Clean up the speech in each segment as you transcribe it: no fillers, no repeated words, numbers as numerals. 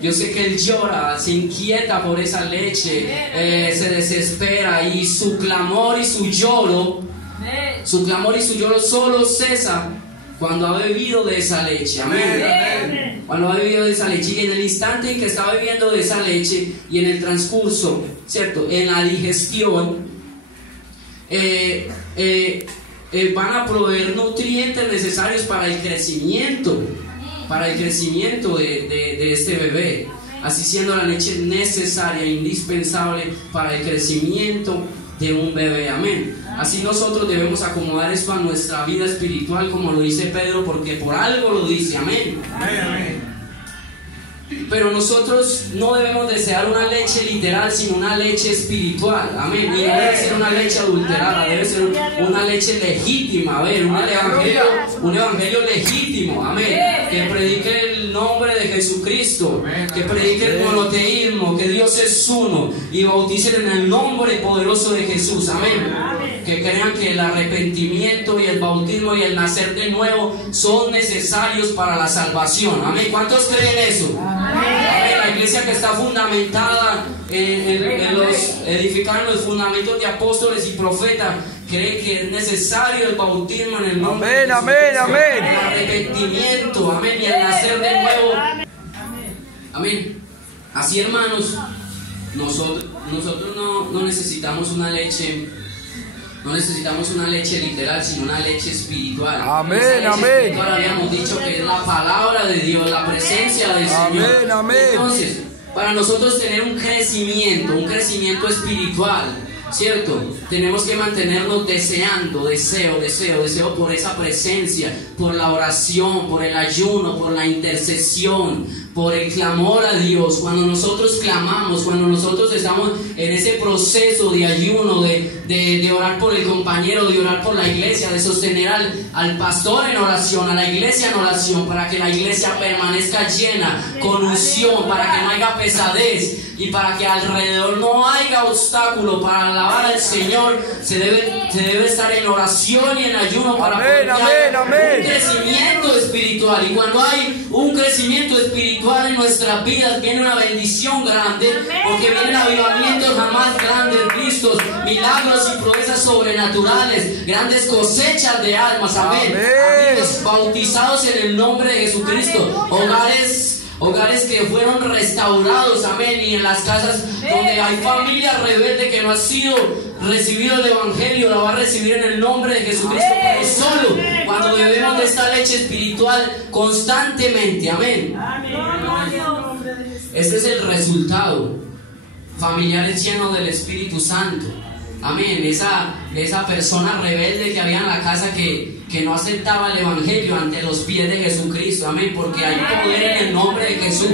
Yo sé que él llora, se inquieta por esa leche, se desespera, y su clamor y su lloro solo cesa cuando ha bebido de esa leche. Amén. Cuando ha bebido de esa leche, y en el instante en que está bebiendo de esa leche, y en el transcurso, ¿cierto?, en la digestión, van a proveer nutrientes necesarios para el crecimiento de este bebé, así siendo la leche necesaria e indispensable para el crecimiento de un bebé. Amén. Así nosotros debemos acomodar esto a nuestra vida espiritual, como lo dice Pedro, porque por algo lo dice. Amén. Amén. Pero nosotros no debemos desear una leche literal, sino una leche espiritual. Amén. Y no debe ser una leche adulterada, debe ser una leche legítima. A ver, un evangelio legítimo. Amén. Que predique el nombre de Jesucristo, que predique el monoteísmo, que Dios es uno, y bauticen en el nombre poderoso de Jesús. Amén. Que crean que el arrepentimiento y el bautismo y el nacer de nuevo son necesarios para la salvación. Amén. ¿Cuántos creen eso? Amén. La iglesia que está fundamentada edificando los fundamentos de apóstoles y profetas cree que es necesario el bautismo en el nombre de Jesús. Amén. El arrepentimiento, amén, y el nacer de nuevo. Amén. Así, hermanos, nosotros no necesitamos una leche. No necesitamos una leche literal, sino una leche espiritual. Amén, amén. Espiritual, habíamos dicho que es la palabra de Dios, la presencia del Señor. Amén, amén. Entonces, para nosotros tener un crecimiento espiritual, ¿cierto? Tenemos que mantenernos deseando, deseo por esa presencia, por la oración, por el ayuno, por la intercesión, por el clamor a Dios. Cuando nosotros clamamos, cuando nosotros estamos en ese proceso de ayuno, de orar por el compañero, de orar por la iglesia, de sostener al pastor en oración, a la iglesia en oración, para que la iglesia permanezca llena, con unción, para que no haya pesadez y para que alrededor no haya obstáculo para alabar al Señor, se debe estar en oración y en ayuno para poder un crecimiento espiritual. Y cuando hay un crecimiento espiritual en nuestras vidas, viene una bendición grande, porque vienen avivamientos jamás grandes vistos, milagros y proezas sobrenaturales, grandes cosechas de almas. Amén. Amigos bautizados en el nombre de Jesucristo, hogares que fueron restaurados, amén, y en las casas donde hay familia rebelde que no ha sido recibido el evangelio, la va a recibir en el nombre de Jesucristo, pero solo cuando bebemos de esta leche espiritual constantemente. Amén. Este es el resultado. Familiares llenos del Espíritu Santo. Amén. Esa persona rebelde que había en la casa que no aceptaba el evangelio ante los pies de Jesucristo. Amén. Porque hay poder en el nombre de Jesús.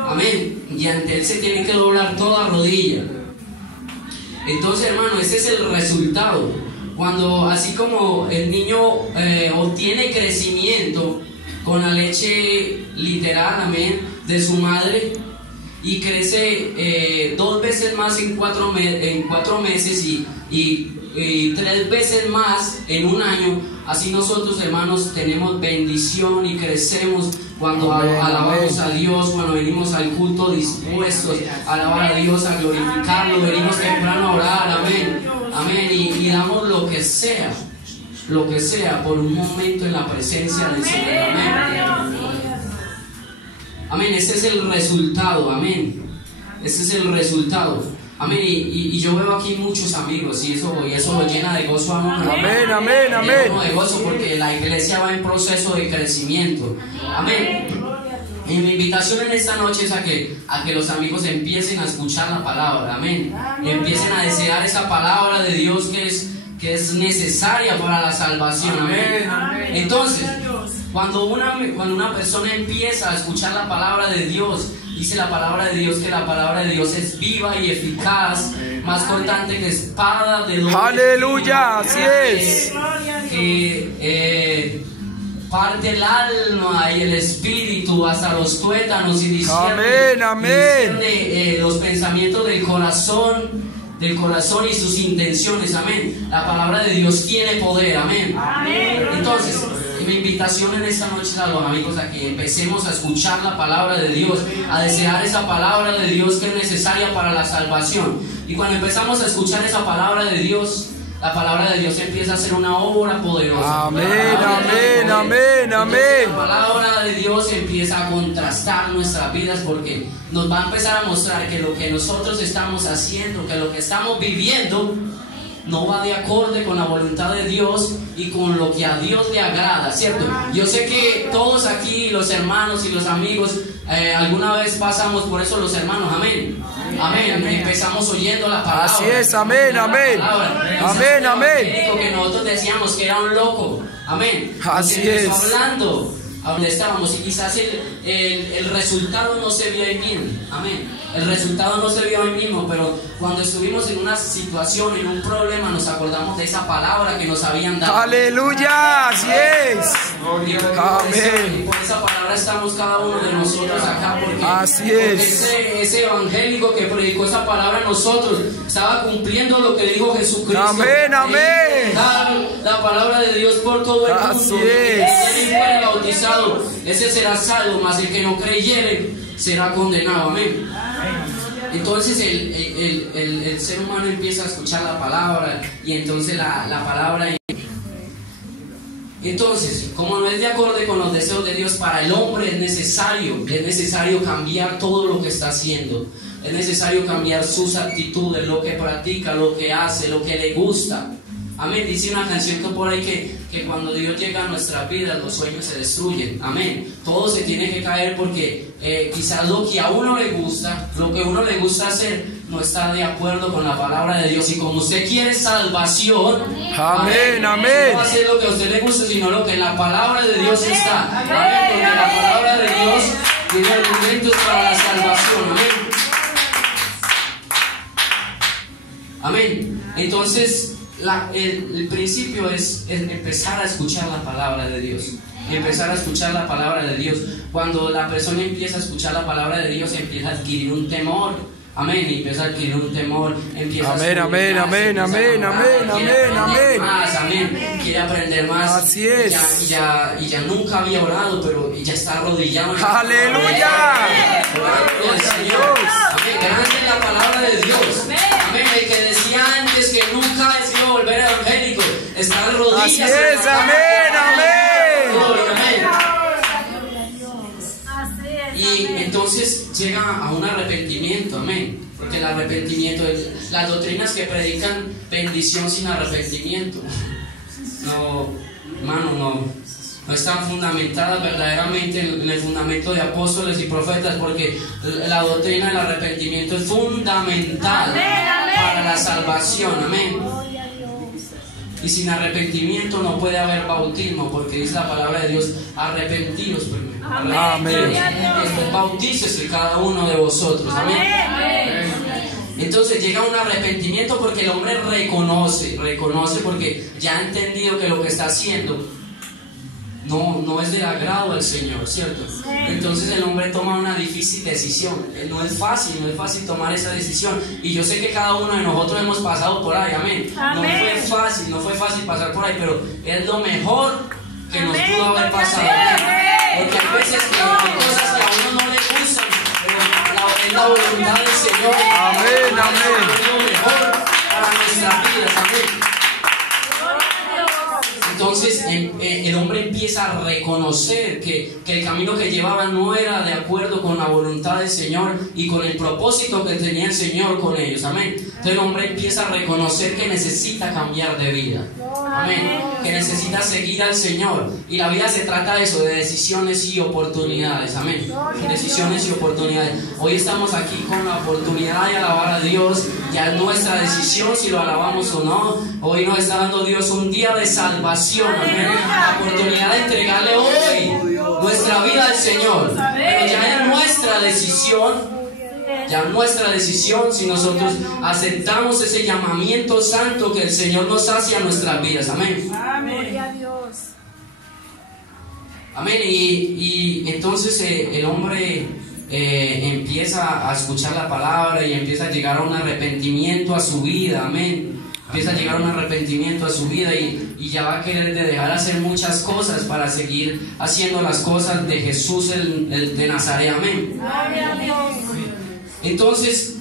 Amén. Y ante él se tiene que doblar toda rodilla. Entonces, hermano, ese es el resultado. Cuando, así como el niño obtiene crecimiento con la leche literal, amén, de su madre, y crece 2 veces más en 4 meses y 3 veces más en un año, así nosotros, hermanos, tenemos bendición y crecemos cuando alabamos a Dios, cuando venimos al culto dispuestos a alabar a Dios, a glorificarlo, venimos temprano a orar. Amén, amén, y damos lo que sea por un momento en la presencia del Señor. Amén. Amén, ese es el resultado. Amén, ese es el resultado. Amén, y yo veo aquí muchos amigos y eso lo llena de gozo a uno. Amén, amén, amén. De gozo, porque la iglesia va en proceso de crecimiento. Amén. Y mi invitación en esta noche es a que los amigos empiecen a escuchar la palabra. Amén. Empiecen a desear esa palabra de Dios que es necesaria para la salvación. Amén. Entonces, cuando una persona empieza a escuchar la palabra de Dios, dice la palabra de Dios que la palabra de Dios es viva y eficaz, más cortante que espada de doble. Aleluya, así es. Que parte el alma y el espíritu hasta los tuétanos y discierne los pensamientos del corazón y sus intenciones. Amén. La palabra de Dios tiene poder. Amén. Entonces, mi invitación en esta noche a los amigos a que empecemos a escuchar la palabra de Dios, a desear esa palabra de Dios que es necesaria para la salvación. Y cuando empezamos a escuchar esa palabra de Dios, la palabra de Dios empieza a ser una obra poderosa. Amén, amén, amén, amén. La palabra de Dios empieza a contrastar nuestras vidas porque nos va a empezar a mostrar que lo que nosotros estamos haciendo, que lo que estamos viviendo, no va de acorde con la voluntad de Dios y con lo que a Dios le agrada, ¿cierto? Yo sé que todos aquí, los hermanos y los amigos, alguna vez pasamos por eso los hermanos, amén. Amén. Empezamos oyendo la palabra. Así es, amén, amén. Amén, amén. Que nosotros decíamos que era un loco, amén. Así es. Hablando a donde estábamos y quizás el resultado no se vio ahí mismo, amén. El resultado no se vio ahí mismo, pero cuando estuvimos en una situación, en un problema, nos acordamos de esa palabra que nos habían dado. Aleluya, así es. Amén. Por esa palabra estamos cada uno de nosotros acá, porque, así es. Porque ese evangélico que predicó esa palabra a nosotros estaba cumpliendo lo que dijo Jesucristo. Amén, amén. La palabra de Dios por todo el mundo. Así es. Si fuere bautizado, ese será salvo, mas el que no creyere será condenado. Amén. Entonces el ser humano empieza a escuchar la palabra y entonces la palabra. Entonces, como no es de acorde con los deseos de Dios, para el hombre es necesario cambiar todo lo que está haciendo. Es necesario cambiar sus actitudes, lo que practica, lo que hace, lo que le gusta. Amén. Dice una canción que por ahí que cuando Dios llega a nuestras vidas, los sueños se destruyen. Amén. Todo se tiene que caer porque quizás lo que a uno le gusta, lo que a uno le gusta hacer, no está de acuerdo con la palabra de Dios. Y como usted quiere salvación, amén, amén. No va a hacer lo que a usted le gusta, sino lo que en la palabra de Dios está. Amén. Porque la palabra de Dios tiene argumentos para la salvación. Amén. Amén. Entonces, el principio es empezar a escuchar la palabra de Dios. Empezar a escuchar la palabra de Dios. Cuando la persona empieza a escuchar la palabra de Dios, empieza a adquirir un temor. Amén. Y empieza a adquirir un temor. Amén, amén, amén, amén, amén, amén, amén. Amén. Quiere aprender más. Así es. Y ya nunca había orado, pero ya está arrodillado. Aleluya. Gloria al Señor. Amén. Grande es la palabra de Dios. Amén. El que decía antes que nunca se iba a volver evangélico, está en rodillas. Así es, amén, amén. Gloria, amén. Y entonces llega a un arrepentimiento, amén. Porque el arrepentimiento es las doctrinas que predican bendición sin arrepentimiento. No, hermano, no están fundamentadas verdaderamente en el fundamento de apóstoles y profetas, porque la doctrina del arrepentimiento es fundamental para la salvación, amén. Y sin arrepentimiento no puede haber bautismo, porque dice la palabra de Dios, arrepentiros primero. Amén. Después bautícese cada uno de vosotros, amén. Entonces llega un arrepentimiento porque el hombre reconoce porque ya ha entendido que lo que está haciendo no es del agrado del Señor, ¿cierto? Entonces el hombre toma una difícil decisión. No es fácil tomar esa decisión. Y yo sé que cada uno de nosotros hemos pasado por ahí, amén. No fue fácil pasar por ahí, pero es lo mejor que nos pudo haber pasado. Porque hay veces que hay cosas que a uno no le gustan, pero es la voluntad del Señor. Amén, amén. Es lo mejor para nuestras vidas, amén. Entonces el hombre empieza a reconocer que el camino que llevaba no era de acuerdo con la voluntad del Señor y con el propósito que tenía el Señor con ellos, amén. Entonces el hombre empieza a reconocer que necesita cambiar de vida, amén, que necesita seguir al Señor. Y la vida se trata de eso, de decisiones y oportunidades, amén, decisiones y oportunidades. Hoy estamos aquí con la oportunidad de alabar a Dios. Ya es nuestra decisión si lo alabamos o no. Hoy nos está dando Dios un día de salvación, amén. La oportunidad de entregarle hoy nuestra vida al Señor. Pero ya es nuestra decisión si nosotros aceptamos ese llamamiento santo que el Señor nos hace a nuestras vidas, amén. Amén. Y entonces el hombre empieza a escuchar la palabra y empieza a llegar a un arrepentimiento a su vida, amén. empieza a llegar un arrepentimiento a su vida y ya va a querer dejar de hacer muchas cosas para seguir haciendo las cosas de Jesús el de Nazaret. Amén. Entonces,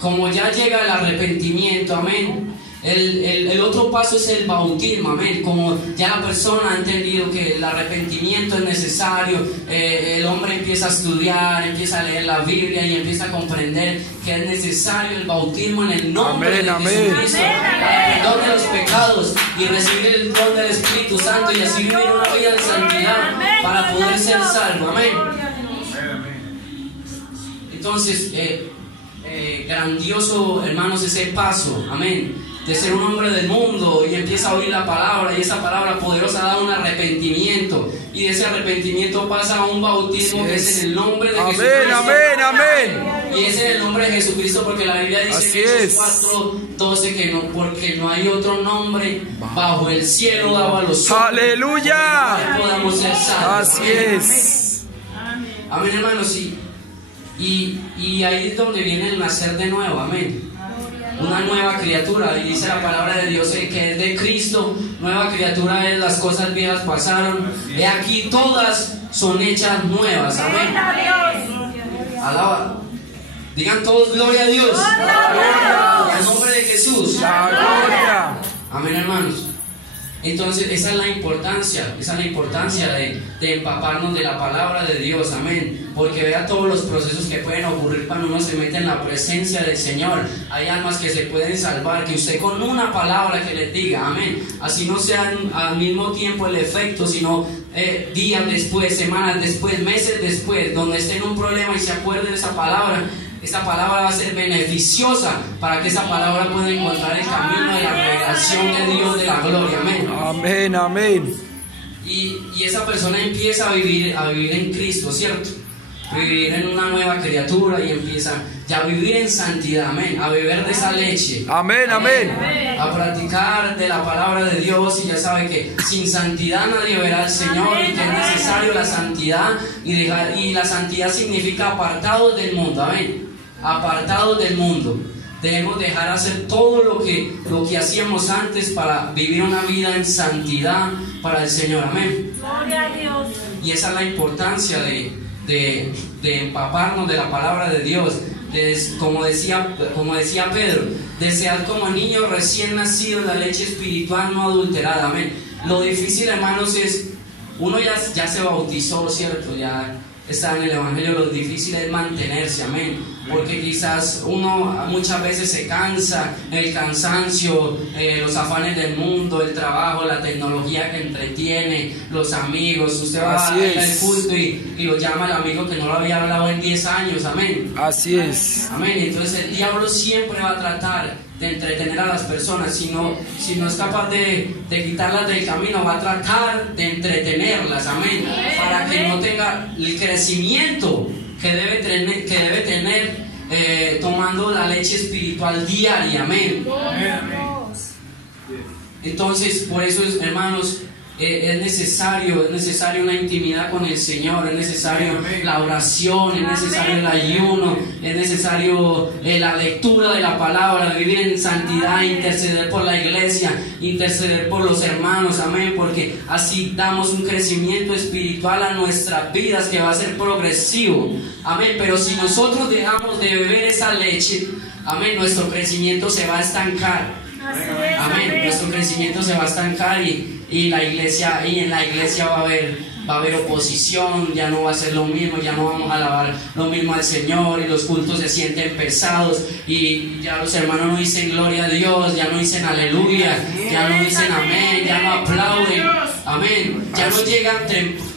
como ya llega el arrepentimiento, amén, el otro paso es el bautismo, amén. Como ya la persona ha entendido que el arrepentimiento es necesario, el hombre empieza a estudiar, empieza a leer la Biblia y empieza a comprender que es necesario el bautismo en el nombre de Jesucristo para el perdón de los pecados y recibir el don del Espíritu Santo y así vivir una vida de santidad para poder ser salvo, amén. Entonces, grandioso, hermanos, ese paso, amén, de ser un hombre del mundo y empieza a oír la palabra y esa palabra poderosa da un arrepentimiento y de ese arrepentimiento pasa a un bautismo que es en el nombre de Jesucristo. Amén, amén. Y es en el nombre de Jesucristo porque la Biblia dice en Hechos 4:12 que no, porque no hay otro nombre bajo el cielo dado a los hombres. Aleluya. Podamos ser salvos. Así es. Amén, hermanos. Y ahí es donde viene el nacer de nuevo, amén. Una nueva criatura, y dice la palabra de Dios que es de Cristo, nueva criatura es, las cosas viejas pasaron, de aquí todas son hechas nuevas, amén. Alaba, digan todos gloria a Dios, en el nombre de Jesús, amén, hermanos. Entonces esa es la importancia de empaparnos de la palabra de Dios, amén, porque vea todos los procesos que pueden ocurrir cuando uno se mete en la presencia del Señor. Hay almas que se pueden salvar, que usted con una palabra que les diga, amén, así no sea al mismo tiempo el efecto, sino días después, semanas después, meses después, donde esté en un problema y se acuerde de esa palabra va a ser beneficiosa para que esa palabra pueda encontrar el camino de la revelación de Dios, de la gloria, amén. Amén, amén. Y esa persona empieza a vivir en Cristo, ¿cierto? Vivir en una nueva criatura y empieza ya a vivir en santidad, amén, a beber de esa leche, amén, amén, a practicar de la palabra de Dios, y ya sabe que sin santidad nadie verá al Señor, y que es necesario la santidad, y la santidad significa apartados del mundo, amén, apartados del mundo. Debemos dejar hacer todo lo que hacíamos antes para vivir una vida en santidad para el Señor, amén. Gloria a Dios. Y esa es la importancia de empaparnos de la palabra de Dios. Como decía Pedro, desead como niños recién nacidos la leche espiritual no adulterada, amén. Lo difícil, hermanos, es, uno ya se bautizó, ¿cierto? Ya está en el Evangelio, lo difícil es mantenerse, amén, porque quizás uno muchas veces se cansa, el cansancio, los afanes del mundo, el trabajo, la tecnología que entretiene, los amigos. Usted va a ir al culto y lo llama al amigo que no lo había hablado en 10 años, amén. Así es. Amén. Entonces el diablo siempre va a tratar de entretener a las personas. Si no es capaz de quitarlas del camino, va a tratar de entretenerlas, amén, para que no tenga el crecimiento que debe tener tomando la leche espiritual diaria, amén. Entonces, por eso, hermanos, es necesario una intimidad con el Señor, es necesario la oración, es necesario el ayuno, es necesario la lectura de la palabra, vivir en santidad, interceder por la iglesia, interceder por los hermanos, amén, porque así damos un crecimiento espiritual a nuestras vidas que va a ser progresivo, amén. Pero si nosotros dejamos de beber esa leche, amén, nuestro crecimiento se va a estancar, amén, nuestro crecimiento se va a estancar y en la iglesia va a haber oposición, ya no va a ser lo mismo, ya no vamos a alabar lo mismo al Señor, y los cultos se sienten pesados, y ya los hermanos no dicen gloria a Dios, ya no dicen aleluya, ya no dicen amén, ya no aplauden, amén, ya no llegan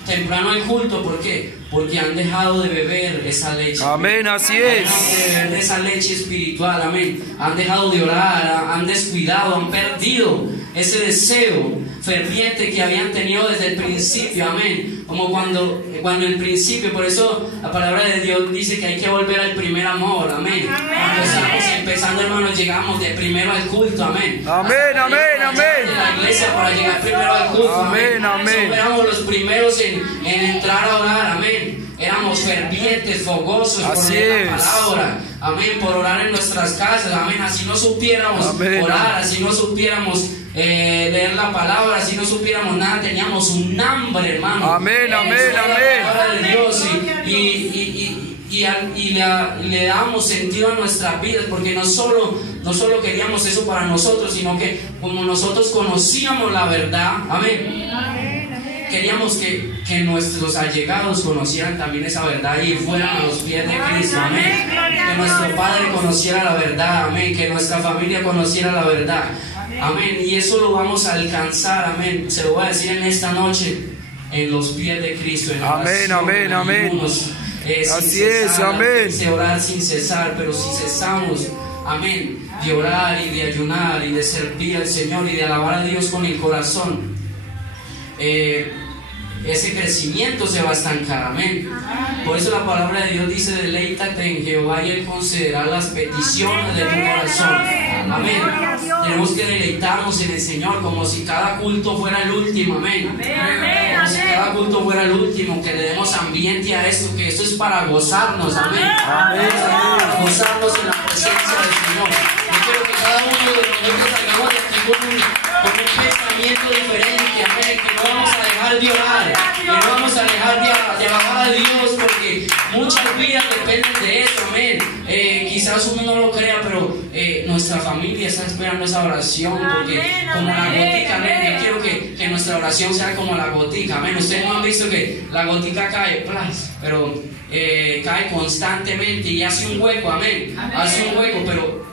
temprano al culto. ¿Por qué? Porque han dejado de beber esa leche. Amén, así es. Han dejado de beber esa leche espiritual, amén. Han dejado de orar, han descuidado, han perdido ese deseo ferviente que habían tenido desde el principio, amén. Como cuando el principio, por eso la palabra de Dios dice que hay que volver al primer amor, amén. Cuando estamos empezando, hermanos, llegamos de primero al culto, amén. Amén, amén, amén. De la iglesia para llegar primero al culto, amén, amén. Éramos los primeros en entrar a orar, amén. éramos fervientes, fogosos por leer la palabra, amén, por orar en nuestras casas, amén, así no supiéramos orar, así no supiéramos leer la palabra, así no supiéramos nada, teníamos un hambre, hermano. Amén, amén, amén. La palabra de Dios y le damos sentido a nuestras vidas, porque no solo queríamos eso para nosotros, sino que como nosotros conocíamos la verdad, amén, queríamos que nuestros allegados conocieran también esa verdad y fueran a los pies de Cristo, amén, que nuestro Padre conociera la verdad, amén, que nuestra familia conociera la verdad, amén, y eso lo vamos a alcanzar, amén, se lo voy a decir en esta noche, en los pies de Cristo, en amén, amén, amén. Así es, amén. De orar sin cesar, pero si cesamos, amén, de orar y de ayunar y de servir al Señor y de alabar a Dios con el corazón, ese crecimiento se va a estancar, amén. Por eso la palabra de Dios dice: deleítate en Jehová y Él concederá las peticiones de tu corazón, amén. Tenemos que deleitarnos en el Señor como si cada culto fuera el último, amén. Como si cada culto fuera el último, que le demos ambiente a esto, que esto es para gozarnos, amén. Para gozarnos en la presencia del Señor. Yo quiero que cada uno de nosotros salgamos de aquí con un pensamiento diferente, amén, que no vamos a dejar de orar, que no vamos a dejar de alabar a Dios, porque muchas vidas dependen de eso, amén. Quizás uno no lo crea, pero nuestra familia está esperando esa oración, porque como la gotica, amén, yo quiero que nuestra oración sea como la gotica, amén. Ustedes no han visto que la gotica cae, pero cae constantemente y hace un hueco, amén, hace un hueco, pero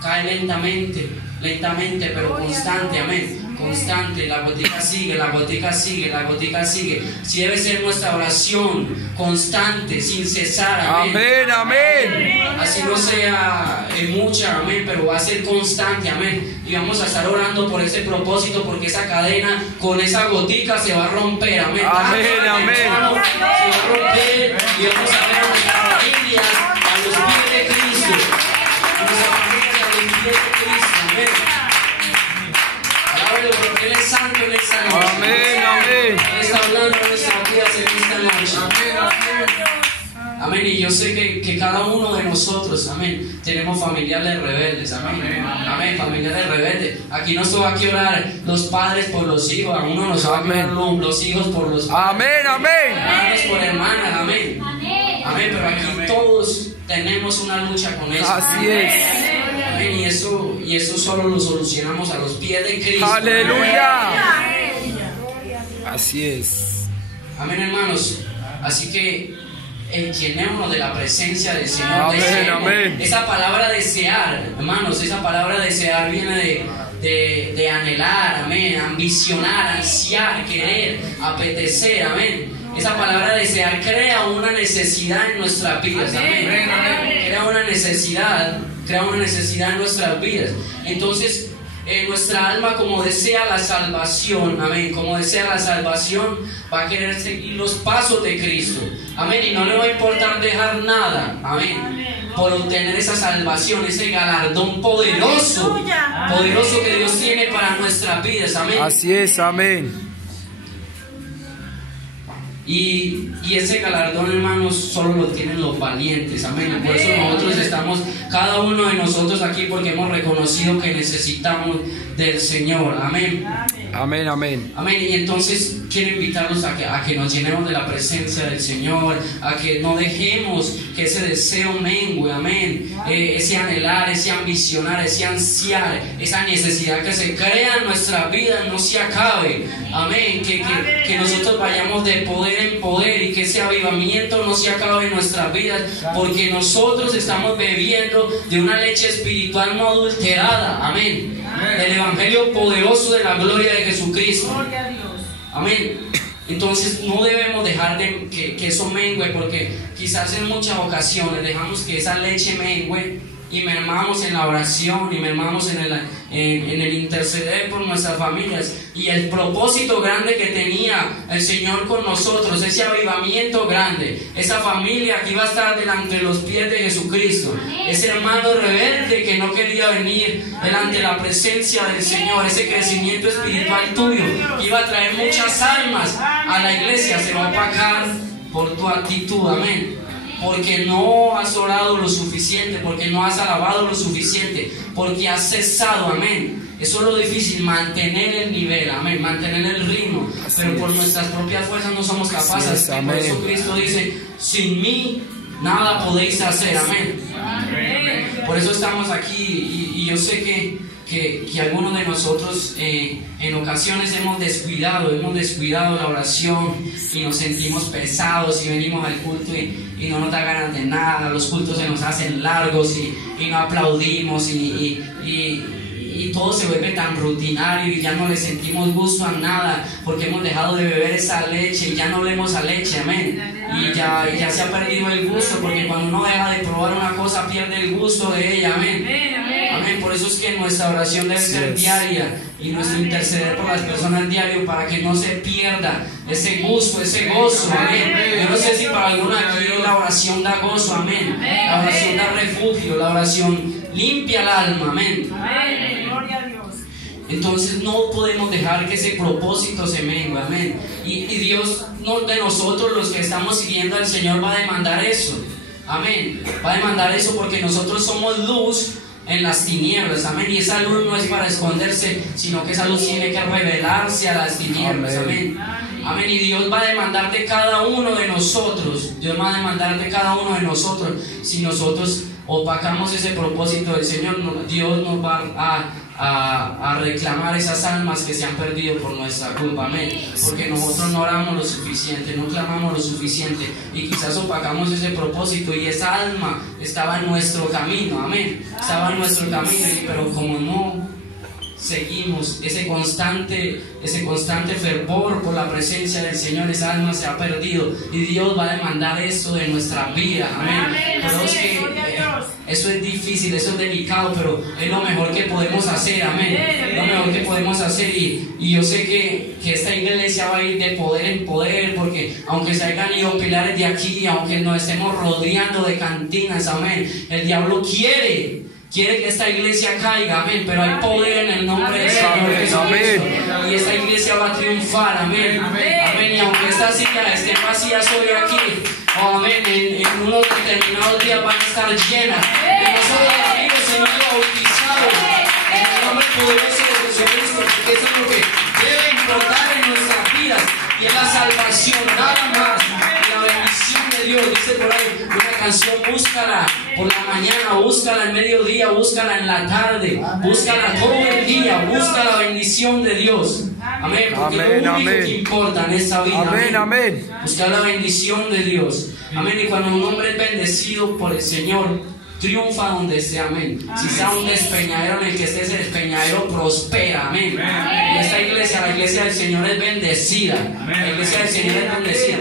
cae lentamente, pero constante, amén. Constante, la gotica sigue, la gotica sigue, la gotica sigue. Si debe ser nuestra oración constante, sin cesar, amén. Amén, amén. Así no sea mucha, amén, pero va a ser constante, amén. Y vamos a estar orando por ese propósito, porque esa cadena con esa gotica se va a romper, amén. Amén, amén. Se va a romper y vamos a ver a nuestras familias a los pies de Cristo. A nuestras familias a los pies de Cristo, amén. Porque Él es santo en esta noche. Amén, amén. Él está hablando en nuestras vidas en esta noche. Amén. Y yo sé que cada uno de nosotros, amén, tenemos familiares rebeldes, amén. Amén, familiares rebeldes. Aquí no estoy aquí a orar los padres por los hijos, a uno nos va a orar los hijos por los padres. Amén, amén. Hermanos por hermanas, amén. Amén, pero aquí todos tenemos una lucha con eso. Así es. Amén, y eso solo lo solucionamos a los pies de Cristo. Aleluya. Así es. Amén, hermanos. Así que llenémonos de la presencia del Señor. Amén, amén. Esa palabra desear, hermanos, esa palabra desear viene de anhelar, amén, ambicionar, ansiar, querer, apetecer, amén. Esa palabra desear crea una necesidad en nuestras vidas, amén. Crea una necesidad en nuestras vidas. Entonces, nuestra alma, como desea la salvación, amén, como desea la salvación, va a querer seguir los pasos de Cristo, amén, y no le va a importar dejar nada, amén, por obtener esa salvación, ese galardón poderoso que Dios tiene para nuestras vidas, amén. Así es, amén. Y ese galardón, hermanos, solo lo tienen los valientes, amén. Y por eso nosotros estamos, cada uno de nosotros aquí, porque hemos reconocido que necesitamos del Señor, amén. Amén, amén. Amén. Y entonces quiero invitarlos a que nos llenemos de la presencia del Señor, a que no dejemos que ese deseo mengue, amén. Ese anhelar, ese ambicionar, ese ansiar, esa necesidad que se crea en nuestra vida no se acabe, amén. Que nosotros vayamos de poder en poder y que ese avivamiento no se acabe en nuestras vidas, porque nosotros estamos bebiendo de una leche espiritual no adulterada, amén. El evangelio poderoso de la gloria de Jesucristo, amén. Entonces no debemos dejar que eso mengue, porque quizás en muchas ocasiones dejamos que esa leche mengue y mermamos en la oración y mermamos en el interceder por nuestras familias, y el propósito grande que tenía el Señor con nosotros, ese avivamiento grande, esa familia que iba a estar delante de los pies de Jesucristo, ese hermano rebelde que no quería venir delante de la presencia del Señor, ese crecimiento espiritual tuyo que iba a traer muchas almas a la iglesia, se va a opacar por tu actitud, amén. Porque no has orado lo suficiente, porque no has alabado lo suficiente, porque has cesado, amén. Eso es lo difícil, mantener el nivel, amén, mantener el ritmo. Pero por nuestras propias fuerzas no somos capaces. Por eso Cristo dice, sin mí nada podéis hacer, amén. Por eso estamos aquí y yo sé que algunos de nosotros en ocasiones hemos descuidado la oración y nos sentimos pesados y venimos al culto y no nos da ganas de nada, los cultos se nos hacen largos y no aplaudimos y todo se vuelve tan rutinario y ya no le sentimos gusto a nada porque hemos dejado de beber esa leche y ya no olemos a leche, amén. Y ya se ha perdido el gusto, porque cuando uno deja de probar una cosa pierde el gusto de ella, amén. Amén. Por eso es que nuestra oración debe ser diaria y nuestro interceder por las personas diario para que no se pierda ese gusto, ese gozo, amén. Yo no sé si para alguna aquí la oración da gozo, amén. La oración da refugio, la oración limpia el alma, amén. Entonces no podemos dejar que ese propósito se mengue, amén. Y Dios de nosotros, los que estamos siguiendo al Señor, va a demandar eso, amén. Va a demandar eso porque nosotros somos luz en las tinieblas, amén. Y esa luz no es para esconderse, sino que esa luz tiene que revelarse a las tinieblas, amén. Amén. Y Dios va a demandar de cada uno de nosotros, Dios va a demandar de cada uno de nosotros. Si nosotros opacamos ese propósito del Señor, Dios nos va a reclamar esas almas que se han perdido por nuestra culpa, amén. Porque nosotros no oramos lo suficiente, no clamamos lo suficiente y quizás opacamos ese propósito y esa alma estaba en nuestro camino, amén. Estaba en nuestro camino, pero como no seguimos ese constante fervor por la presencia del Señor, esa alma se ha perdido y Dios va a demandar eso de nuestra vida, amén. Pero es que eso es difícil, eso es delicado, pero es lo mejor que podemos hacer, amén. Lo mejor que podemos hacer y yo sé que esta iglesia va a ir de poder en poder, porque aunque se hayan ido pilares de aquí, aunque nos estemos rodeando de cantinas, amén, el diablo quiere que esta iglesia caiga, amén, pero hay poder en el nombre del Señor Jesucristo y esta iglesia va a triunfar, amén, amén. Y aunque estas sillas estén vacías hoy aquí, amén, en unos determinados días van a estar llenas de nosotros amigos, Señor, bautizados en el nombre poderoso de Jesucristo, porque eso es lo que debe importar en nuestras vidas y es la salvación, nada más. Dios dice por ahí una canción, búscala por la mañana, búscala al mediodía, búscala en la tarde, búscala todo el día, busca la bendición de Dios, amén, porque amén, lo único que importa en esta vida, amén, amén. Buscar la bendición de Dios, amén. Y cuando un hombre es bendecido por el Señor, triunfa donde esté, amén. Si está un despeñadero, en el que esté ese despeñadero prospera, amén. Y esta iglesia, la iglesia del Señor es bendecida, la iglesia del Señor es bendecida.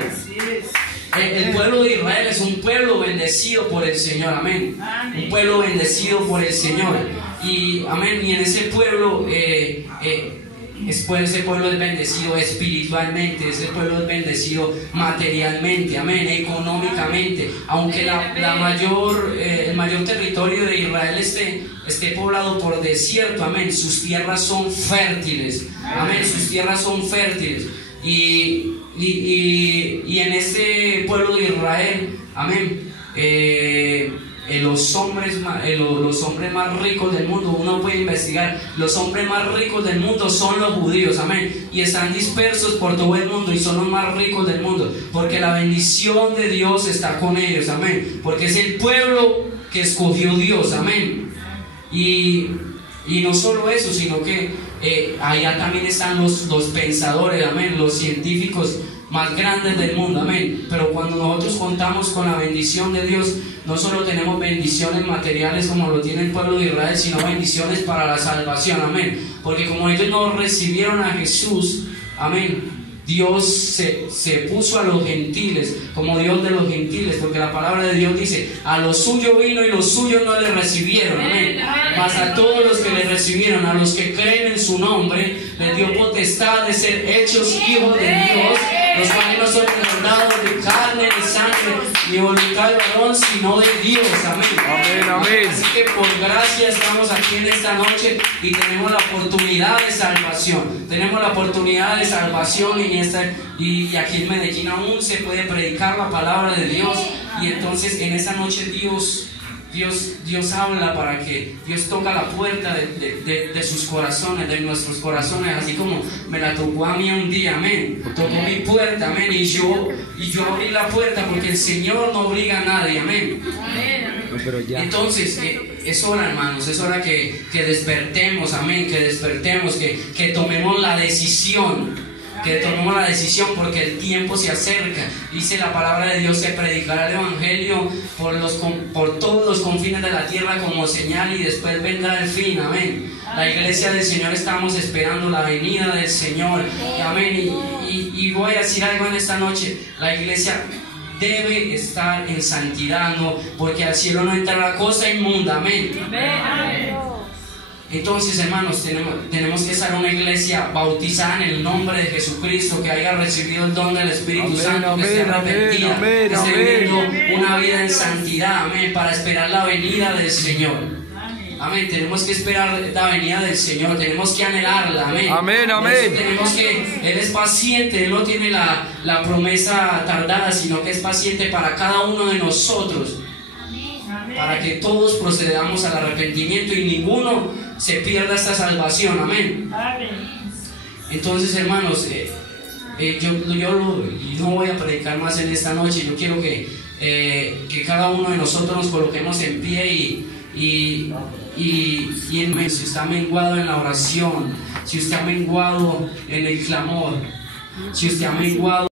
El pueblo de Israel es un pueblo bendecido por el Señor, amén. Un pueblo bendecido por el Señor. Y amén, y en ese pueblo, ese pueblo es bendecido espiritualmente, ese pueblo es bendecido materialmente, amén, económicamente. Aunque el mayor territorio de Israel esté poblado por desierto, amén, sus tierras son fértiles, amén, sus tierras son fértiles. Y en este pueblo de Israel, amén, los hombres más ricos del mundo, uno puede investigar, los hombres más ricos del mundo son los judíos, amén, y están dispersos por todo el mundo y son los más ricos del mundo, porque la bendición de Dios está con ellos, amén, porque es el pueblo que escogió Dios, amén. Y no solo eso, sino que allá también están los pensadores, amén, los científicos más grandes del mundo, amén. Pero cuando nosotros contamos con la bendición de Dios, no solo tenemos bendiciones materiales como lo tiene el pueblo de Israel, sino bendiciones para la salvación, amén. Porque como ellos no recibieron a Jesús, amén, Dios se puso a los gentiles como Dios de los gentiles, porque la palabra de Dios dice, a los suyos vino y los suyos no le recibieron, amén. Mas a todos los que le recibieron, a los que creen en su nombre, les dio potestad de ser hechos hijos de Dios, los cuales no son ordenados de carne, de sangre, ni voluntad de varón, sino de Dios. Amén. Amén, amén. Así que por gracia estamos aquí en esta noche y tenemos la oportunidad de salvación. Tenemos la oportunidad de salvación y aquí en Medellín aún se puede predicar la palabra de Dios. Y entonces en esta noche Dios habla para que Dios toca la puerta de sus corazones, de nuestros corazones, así como me la tocó a mí un día, amén. Tocó mi puerta, amén, y yo abrí la puerta porque el Señor no obliga a nadie, amén. Entonces es hora, hermanos, es hora que despertemos, amén, que despertemos, que tomemos la decisión. Que tomemos la decisión porque el tiempo se acerca. Dice la palabra de Dios: se predicará el evangelio por todos los confines de la tierra como señal, y después vendrá el fin. Amén. La iglesia del Señor estamos esperando la venida del Señor. Amén. Y voy a decir algo en esta noche: la iglesia debe estar en santidad, ¿no? Porque al cielo no entrará cosa inmunda. Amén. Entonces, hermanos, tenemos que estar una iglesia bautizada en el nombre de Jesucristo, que haya recibido el don del Espíritu Santo, que esté arrepentida, que esté viviendo una vida en santidad, amén, para esperar la venida del Señor. Amén, tenemos que esperar la venida del Señor, tenemos que anhelarla, amén. Amén, amén. Él es paciente, Él no tiene la promesa tardada, sino que es paciente para cada uno de nosotros, para que todos procedamos al arrepentimiento y ninguno se pierda esta salvación, amén. Entonces, hermanos, yo no voy a predicar más en esta noche. Yo quiero que cada uno de nosotros nos coloquemos en pie y si usted está menguado en la oración, si usted ha menguado en el clamor, si usted ha menguado